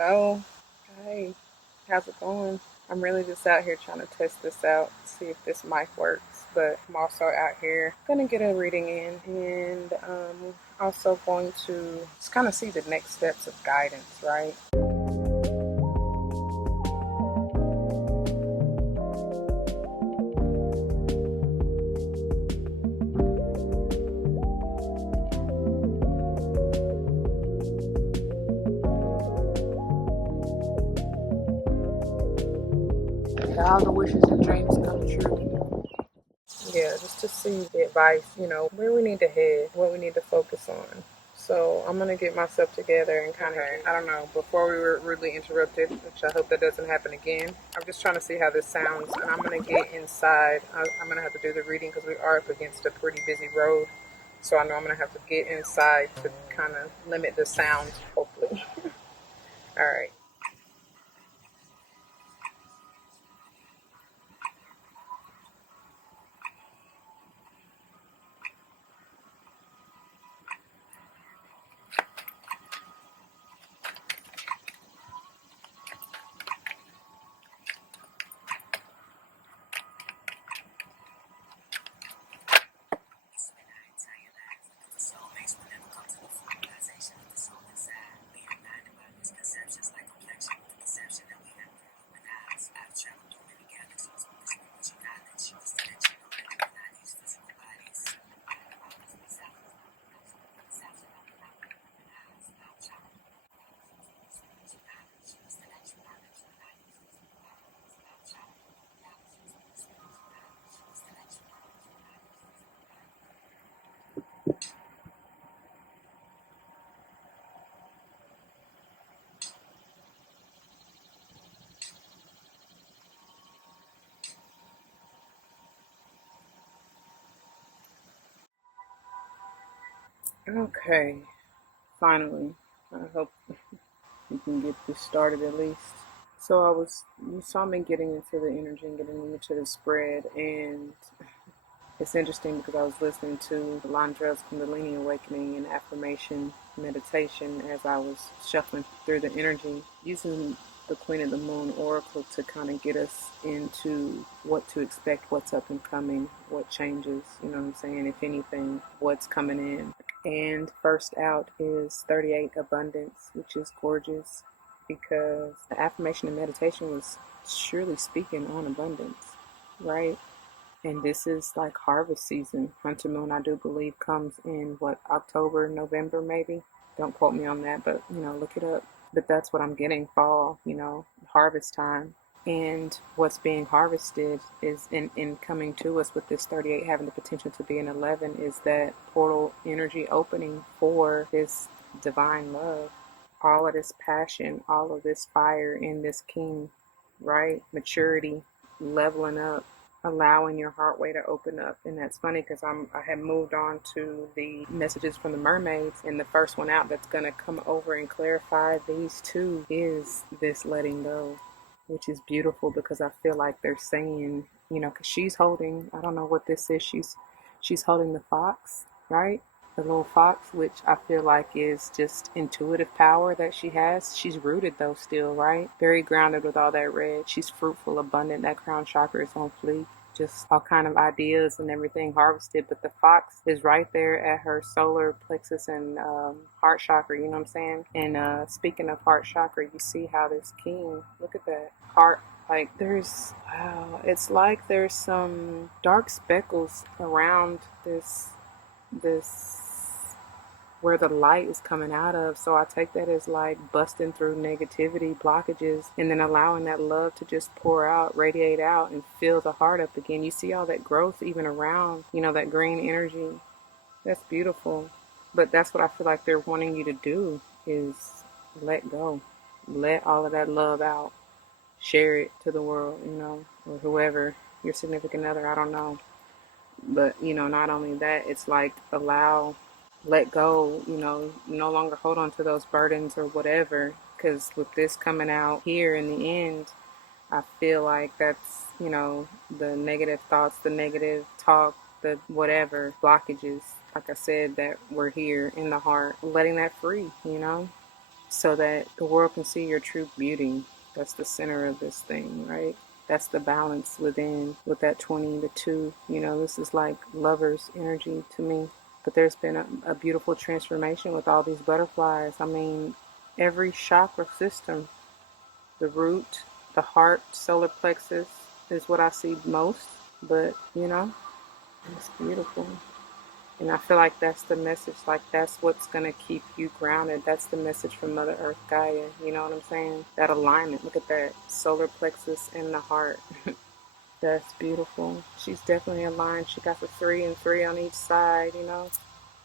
Oh, hey, how's it going? I'm really just out here trying to test this out, see if this mic works. But I'm also out here gonna get a reading in, and also going to just kind of see the next steps of guidance, right? All the wishes and dreams come true. Yeah, just to see the advice, where we need to head, what we need to focus on. So I'm gonna get myself together and kind of, I don't know, before we were rudely interrupted, which I hope that doesn't happen again. I'm just trying to see how this sounds, and I'm gonna get inside. I'm gonna have to do the reading because we are up against a pretty busy road. So I know I'm gonna have to get inside to kind of limit the sound, hopefully. All right. Okay. Finally, I hope we can get this started at least. So you saw me getting into the energy and getting into the spread, and it's interesting because I was listening to Landrell's Kundalini Awakening and affirmation meditation as I was shuffling through the energy, using the Queen of the Moon Oracle to kind of get us into what to expect, what's up and coming, what changes, you know what I'm saying, if anything, what's coming in. And first out is 38 Abundance, which is gorgeous because the affirmation and meditation was surely speaking on abundance, right? And this is like harvest season. Hunter Moon, I do believe, comes in what, October, November, maybe? Don't quote me on that, but look it up. But that's what I'm getting, fall, harvest time. And what's being harvested is in coming to us with this 38 having the potential to be an 11 is that portal energy opening for this divine love. All of this passion, all of this fire in this king, right? Maturity, leveling up, allowing your heartway to open up. And that's funny because I had moved on to the messages from the mermaids, and the first one out that's going to come over and clarify these two is this letting go, which is beautiful because I feel like they're saying, because she's holding, I don't know what this is, she's holding the fox, right? The little fox, which I feel like is just intuitive power that she has. She's rooted though still, right? Very grounded with all that red. She's fruitful, abundant. That crown chakra is on fleek. Just all kind of ideas and everything harvested. But the fox is right there at her solar plexus and heart chakra, you know what I'm saying? And speaking of heart chakra, you see how this king, look at that heart. Like wow, it's like there's some dark speckles around this where the light is coming out of. So I take that as like busting through negativity, blockages, and then allowing that love to just pour out, radiate out, and fill the heart up again. You see all that growth even around, that green energy. That's beautiful. But that's what I feel like they're wanting you to do is let go. Let all of that love out. Share it to the world, or whoever, your significant other, I don't know. But, not only that, it's like let go, no longer hold on to those burdens or whatever. Because with this coming out here in the end, I feel like that's, the negative thoughts, the negative talk, the whatever blockages, like I said, that were here in the heart, letting that free, so that the world can see your true beauty. That's the center of this thing, right? That's the balance within with that 20 to 2. You know, this is like lover's energy to me. But there's been a beautiful transformation with all these butterflies. I mean, every chakra system, the root, the heart, solar plexus is what I see most. But, you know, it's beautiful. And I feel like that's the message. Like, that's what's going to keep you grounded. That's the message from Mother Earth Gaia. You know what I'm saying? That alignment. Look at that. Solar plexus and the heart. That's beautiful. She's definitely aligned. She got the 3 and 3 on each side, you know,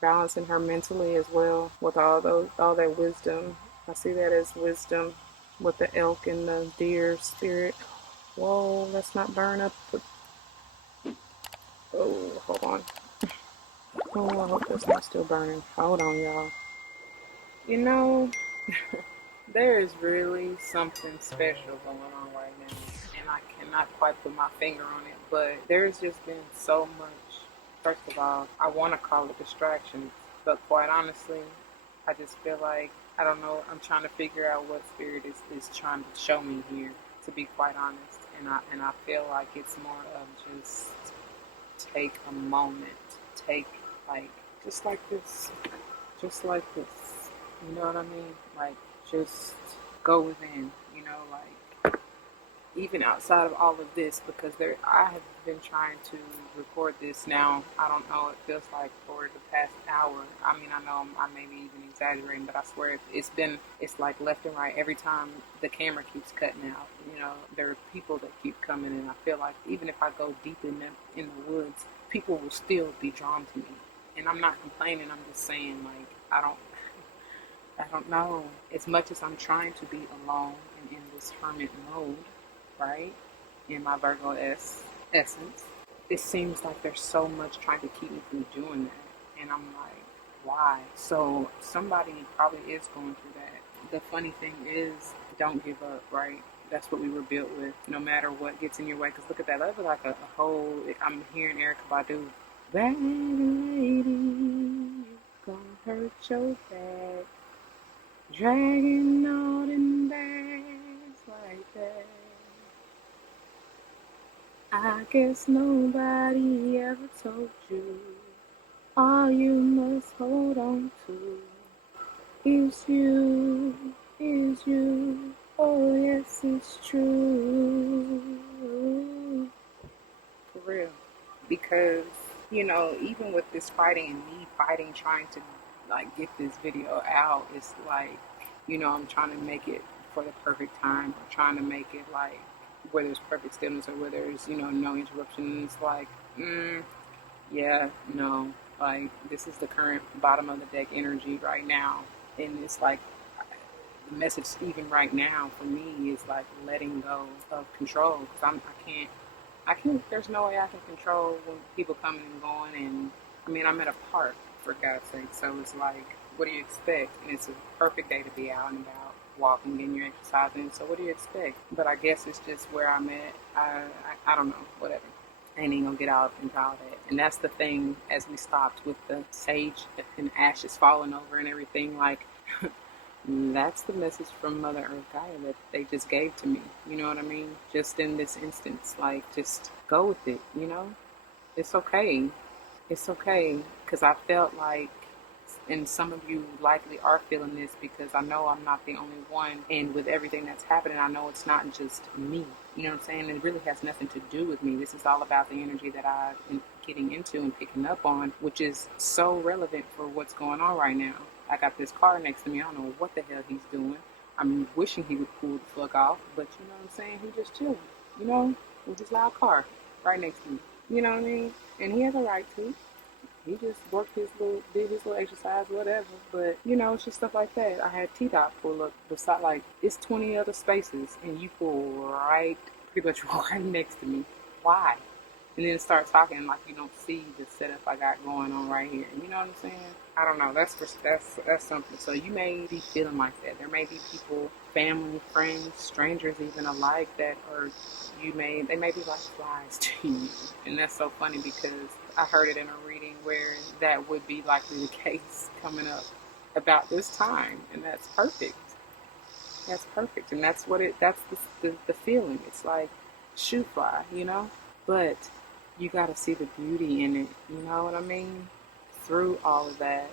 balancing her mentally as well with all that wisdom. I see that as wisdom with the elk and the deer spirit. Whoa, let's not burn up the. Oh, hold on. Oh, I hope that's not still burning. Hold on, y'all. You know, there is really something special going on right now, and I cannot quite put my finger on it, but there's just been so much. First of all, I want to call it distraction, but quite honestly, I just feel like, I don't know, I'm trying to figure out what spirit is trying to show me here, to be quite honest, and I feel like it's more of just take a moment, take, like, just like this, just like this. You know what I mean? Like, just go within, you know, like, even outside of all of this, because I have been trying to record this now. I don't know, it feels like for the past hour. I mean, I know I may be even exaggerating, but I swear it's like left and right. Every time the camera keeps cutting out, you know, there are people that keep coming, and I feel like even if I go deep in the woods, people will still be drawn to me. And I'm not complaining, I'm just saying, like, I don't know. As much as I'm trying to be alone and in this hermit mode, right? In my Virgo essence, it seems like there's so much trying to keep me from doing that. And I'm like, why? So somebody probably is going through that. The funny thing is, don't give up, right? That's what we were built with, no matter what gets in your way. Because look at that. That was like a whole, I'm hearing Erykah Badu. Bad lady, gonna hurt your back. Dragging out in bags like that. I guess nobody ever told you all you must hold on to is you. Oh, yes, it's true. For real. Because, you know, even with this fighting and me fighting, trying to, like, get this video out, it's like, you know, I'm trying to make it for the perfect time. I'm trying to make it, like, where there's perfect stillness or where there's, you know, no interruption. It's like, yeah, no. Like, this is the current bottom of the deck energy right now. And it's like, the message even right now for me is like letting go of control. Because there's no way I can control when people coming and going. And I mean, I'm at a park, for God's sake. So it's like, what do you expect? And it's a perfect day to be out and about, walking, getting your exercise in. So what do you expect? But I guess it's just where I'm at. I don't know, whatever. I ain't gonna get out into all that. And that's the thing, as we stopped with the sage and ashes falling over and everything, like, that's the message from Mother Earth Gaia that they just gave to me. You know what I mean? Just in this instance, like, just go with it, you know? It's okay. It's okay. Because I felt like, and some of you likely are feeling this because I know I'm not the only one. And with everything that's happening, I know it's not just me. You know what I'm saying? It really has nothing to do with me. This is all about the energy that I've been getting into and picking up on, which is so relevant for what's going on right now. I got this car next to me. I don't know what the hell he's doing. I'm wishing he would cool the fuck off, but you know what I'm saying? He just chilling, you know, with his loud car right next to me. You know what I mean? And he has a right to. He just did his little exercise, whatever. But, you know, it's just stuff like that. I had T-Dot pull up beside, like, it's 20 other spaces, and you pull right, pretty much right next to me. Why? And then start talking like you don't see the setup I got going on right here. You know what I'm saying? I don't know. That's something. So you may be feeling like that. There may be people, family, friends, strangers even alike that are they may be like flies to you. And that's so funny because I heard it in a reading where that would be likely the case coming up about this time, and that's perfect. That's perfect. And that's what that's the feeling. It's like shoe fly, you know? But you got to see the beauty in it. You know what I mean? Through all of that,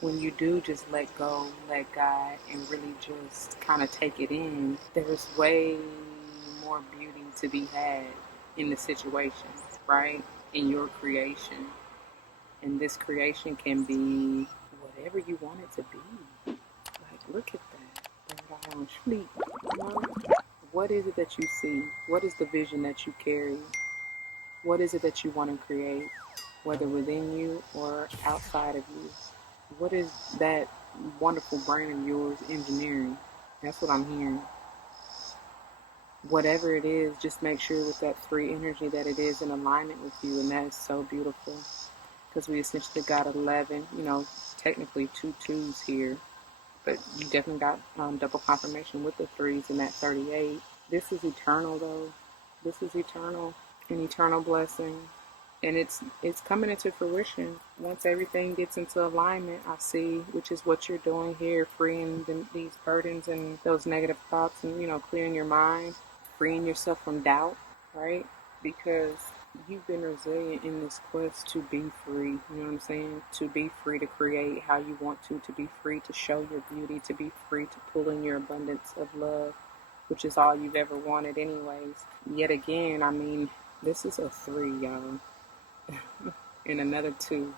when you do just let go, let God, and really just kind of take it in, there's way more beauty to be had in the situation, right? In your creation. And this creation can be whatever you want it to be. Like, look at that. Third eye on fleek. You know? What is it that you see? What is the vision that you carry? What is it that you want to create, whether within you or outside of you? What is that wonderful brain of yours engineering? That's what I'm hearing. Whatever it is, just make sure with that three energy that it is in alignment with you, and that is so beautiful. Because we essentially got 11, technically two twos here, but you definitely got double confirmation with the threes in that 38. This is eternal, though. This is eternal, an eternal blessing, and it's coming into fruition once everything gets into alignment. I see, which is what you're doing here, freeing these burdens and those negative thoughts, and clearing your mind, freeing yourself from doubt, right? Because you've been resilient in this quest to be free, you know what I'm saying? To be free to create how you want to be free to show your beauty, to be free to pull in your abundance of love, which is all you've ever wanted anyways. Yet again, I mean, this is a 3, y'all, and another 2.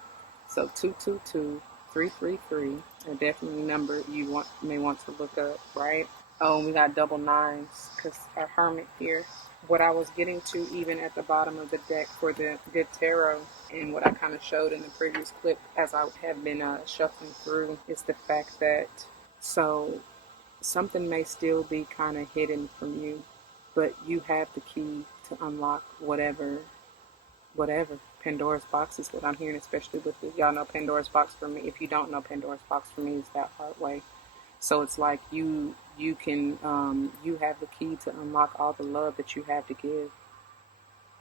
So 222, 333 are definitely a number you may want to look up, right? Oh, we got double nines because our hermit here. What I was getting to even at the bottom of the deck for the good tarot, and what I kind of showed in the previous clip as I have been shuffling through, is the fact that so something may still be kind of hidden from you, but you have the key to unlock whatever Pandora's box is what I'm hearing, especially with y'all know Pandora's box for me. If you don't know, Pandora's box for me is that hard way. So it's like you can you have the key to unlock all the love that you have to give,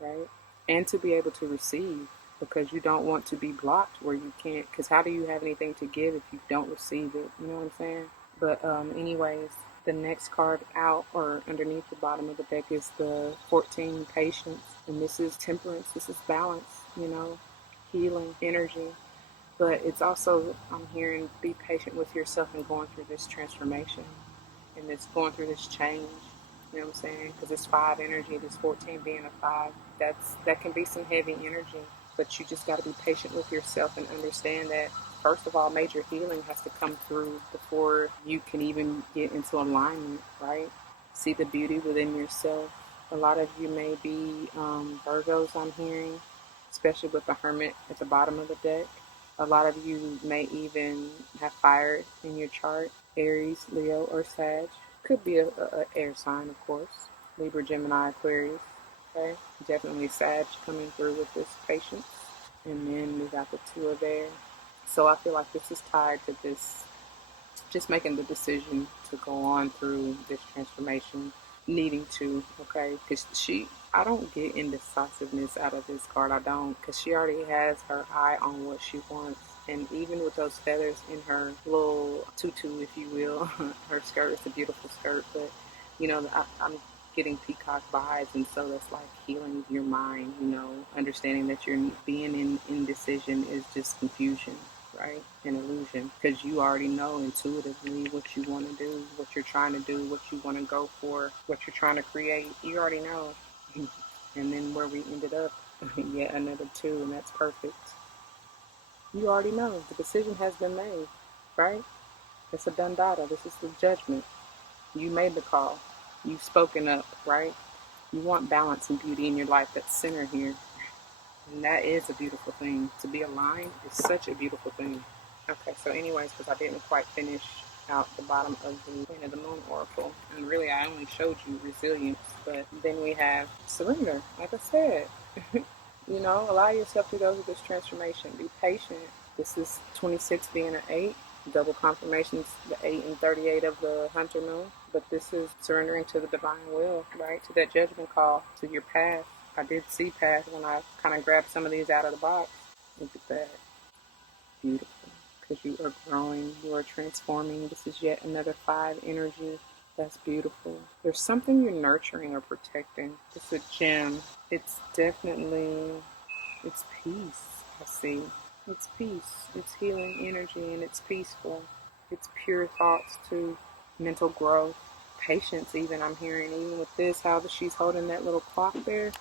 right? And to be able to receive, because you don't want to be blocked where you can't. Because how do you have anything to give if you don't receive it? You know what I'm saying? But anyways, the next card out or underneath the bottom of the deck is the 14, patience, and this is temperance. This is balance. Healing energy. But it's also, I'm hearing, be patient with yourself and going through this transformation and this going through this change. You know what I'm saying? Because it's 5 energy, this 14 being a 5, that can be some heavy energy. But you just got to be patient with yourself and understand that, first of all, major healing has to come through before you can even get into alignment, right? See the beauty within yourself. A lot of you may be Virgos, I'm hearing, especially with the Hermit at the bottom of the deck. A lot of you may even have fire in your chart. Aries, Leo, or Sag. Could be a air sign, of course. Libra, Gemini, Aquarius. Okay, definitely Sag coming through with this patience. And then we got the 2 of air. So I feel like this is tied to this, just making the decision to go on through this transformation, needing to, okay? Because I don't get indecisiveness out of this card. I don't, because she already has her eye on what she wants. And even with those feathers in her little tutu, if you will, her skirt is a beautiful skirt, but I'm getting peacock vibes, and so that's like healing your mind, understanding that you're being in indecision is just confusion, right? An illusion, because you already know intuitively what you want to do, what you're trying to do, what you want to go for, what you're trying to create. You already know. And then where we ended up, yet another 2, and that's perfect. You already know. The decision has been made, right? It's a done data. This is the judgment. You made the call. You've spoken up, right? You want balance and beauty in your life. That's center here. And that is a beautiful thing. To be aligned is such a beautiful thing. Okay, so anyways, because I didn't quite finish out the bottom of the Queen of the Moon Oracle, and really I only showed you resilience, but then we have surrender, like I said. Allow yourself to go through this transformation. Be patient. This is 26 being an 8. Double confirmations, the 8 and 38 of the Hunter Moon. But this is surrendering to the divine will, right? To that judgment call, to your path. I did see path when I kind of grabbed some of these out of the box. Look at that. Beautiful. Because you are growing. You are transforming. This is yet another 5 energy. That's beautiful. There's something you're nurturing or protecting. It's a gem. It's definitely, it's peace, I see. It's peace. It's healing energy and it's peaceful. It's pure thoughts too. Mental growth. Patience even, I'm hearing. Even with this, how she's holding that little clock there.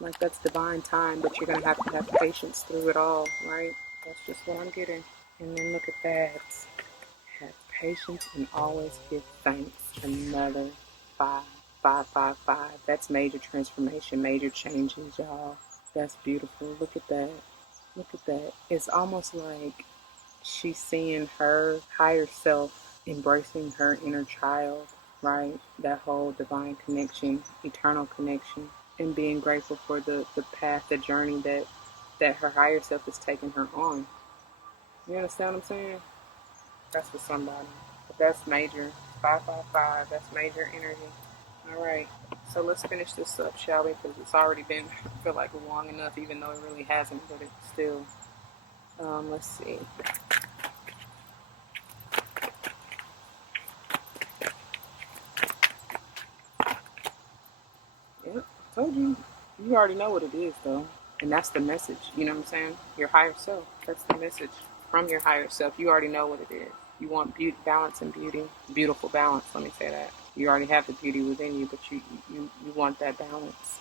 Like that's divine time, but you're going to have patience through it all, right? That's just what I'm getting. And then look at that. Have patience and always give thanks. Another five, 555. That's major transformation, major changes, y'all. That's beautiful. Look at that. Look at that. It's almost like she's seeing her higher self embracing her inner child, right? That whole divine connection, eternal connection, and being grateful for the path, the journey that her higher self is taking her on. You understand what I'm saying? That's for somebody. But that's major. 555. That's major energy. All right. So let's finish this up, shall we? Because it's already been, I feel like, long enough, even though it really hasn't, but it's still. Let's see. Yep. Told you. You already know what it is, though. And that's the message. You know what I'm saying? Your higher self. That's the message from your higher self. You already know what it is. You want beauty, balance, and beauty. Beautiful balance. Let me say that. You already have the beauty within you, but you want that balance.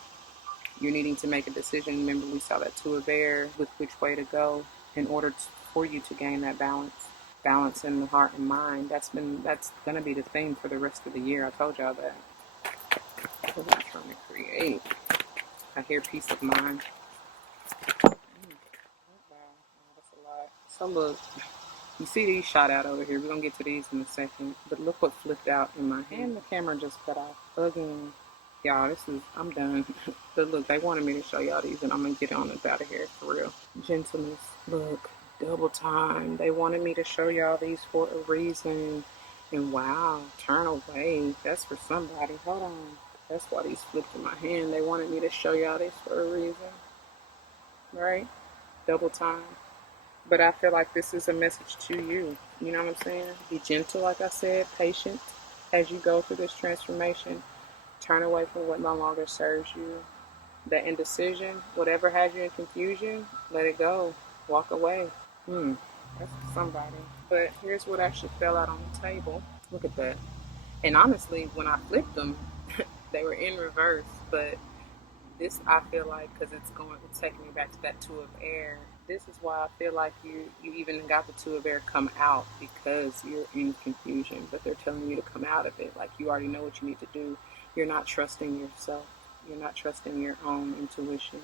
You're needing to make a decision. Remember, we saw that Two of Air with which way to go in order for you to gain that balance. Balance in the heart and mind. That's gonna be the theme for the rest of the year. I told y'all that. What am I trying to create? I hear peace of mind. Oh, wow, that's a lot. So look, you see these shot out over here. We're gonna get to these in a second. But look what flipped out in my hand. The camera just cut off. Again. Y'all, I'm done. But look, they wanted me to show y'all these, and I'm gonna get on up out of here for real. Gentleness. Look, double time. They wanted me to show y'all these for a reason. And wow, turn away. That's for somebody. Hold on. That's why these flipped in my hand. They wanted me to show y'all these for a reason. Right? Double time. But I feel like this is a message to you. You know what I'm saying? Be gentle, like I said, patient as you go through this transformation. Turn away from what no longer serves you. The indecision, whatever has you in confusion, let it go. Walk away. That's for somebody. But here's what actually fell out on the table. Look at that. And honestly, when I flipped them, they were in reverse. But this, I feel like, because it's taking me back to that Two of Air. This is why I feel like you even got the Two of Air come out, because you're in confusion. But they're telling you to come out of it. Like you already know what you need to do. You're not trusting yourself. You're not trusting your own intuition.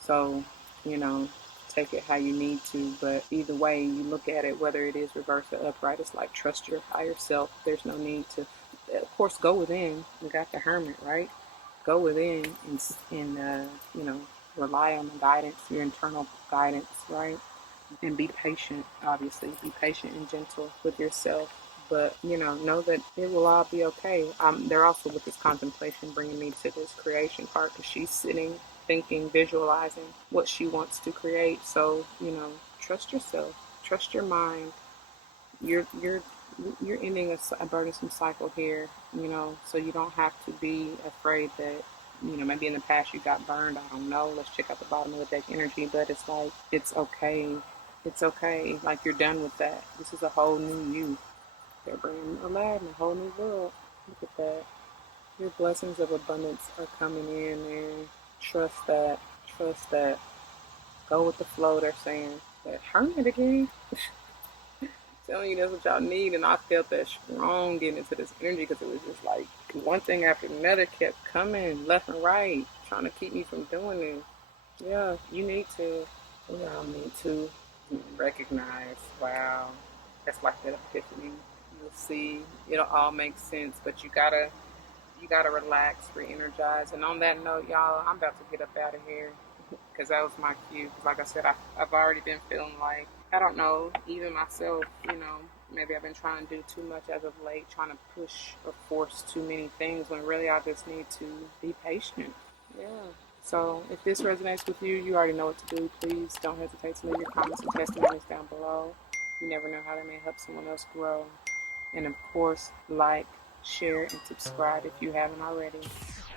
So, you know, take it how you need to. But either way, you look at it, whether it is reverse or upright, it's like trust your higher self. There's no need to, of course, go within. You got the Hermit, right? Go within and you know, rely on the guidance, your internal guidance, right? And be patient, obviously. Be patient and gentle with yourself. But, you know that it will all be okay. They're also with this contemplation bringing me to this creation part, because she's sitting, thinking, visualizing what she wants to create. So, you know, trust yourself, trust your mind. You're ending a burdensome cycle here, you know, so you don't have to be afraid that, you know, maybe in the past you got burned. I don't know. Let's check out the bottom of the deck energy, but it's like, it's okay. It's okay. Like you're done with that. This is a whole new you. They're bringing Aladdin, a whole new world. Look at that. Your blessings of abundance are coming in, and trust that. Trust that. Go with the flow, they're saying. That hermit again. Telling you that's what y'all need, and I felt that strong getting into this energy, because it was just like one thing after another kept coming left and right, trying to keep me from doing this. Yeah, you need to. We all need to recognize. Wow, that's like that epiphany. You'll see, it'll all make sense, but you gotta relax, re-energize. And on that note, y'all, I'm about to get up out of here, because that was my cue. Like I said, I've already been feeling like, I don't know, even myself, you know, maybe I've been trying to do too much as of late, trying to push or force too many things, when really I just need to be patient. Yeah. So if this resonates with you, you already know what to do. Please don't hesitate to leave your comments and testimonies down below. You never know how they may help someone else grow. And of course, like, share, and subscribe if you haven't already.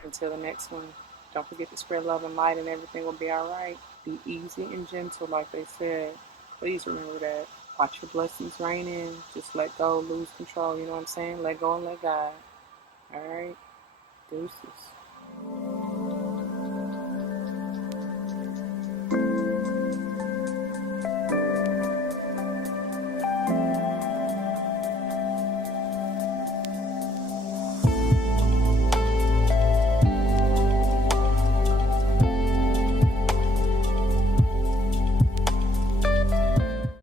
Until the next one, don't forget to spread love and light, and everything will be all right. Be easy and gentle, like they said. Please remember that. Watch your blessings rain in. Just let go, lose control. You know what I'm saying? Let go and let God. All right? Deuces.